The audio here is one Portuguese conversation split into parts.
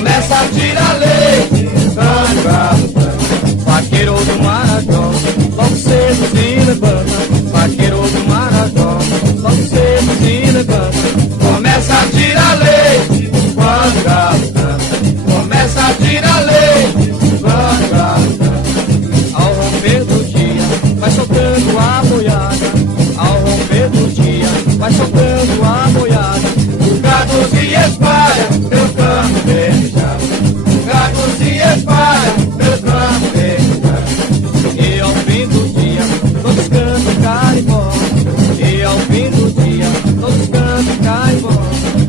começa a tirar leite, cano, galo, cano. Vaqueiro do Marajó, logo cedo se levanta. Vaqueiro do Marajó, logo cedo se levanta. Começa a tirar leite, quando o galo canta. Começa a tirar leite, quando o galo canta. Ao romper do dia, vai soltando a boiada. Ao romper do dia, vai soltando a boiada. O gato se espalha, meu campo beijado. O gato se espalha, meu campo beijado. E ao fim do dia, todos cantam carimbó. E ao fim do dia, todos cantam carimbó.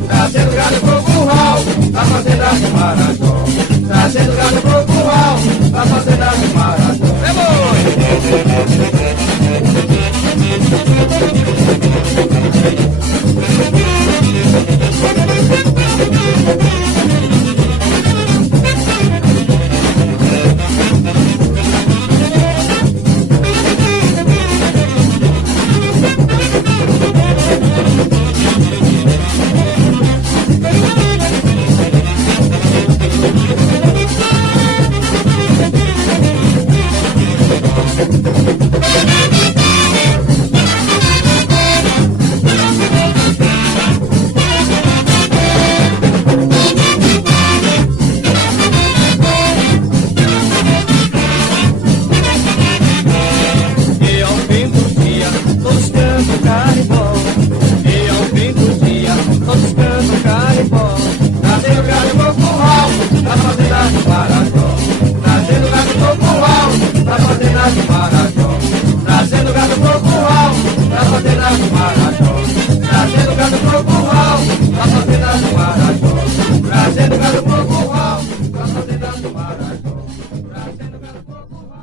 Trazendo gado pro curral, a fazenda de Marajó. Trazendo gado pro curral, a fazenda de Marajó. É bom!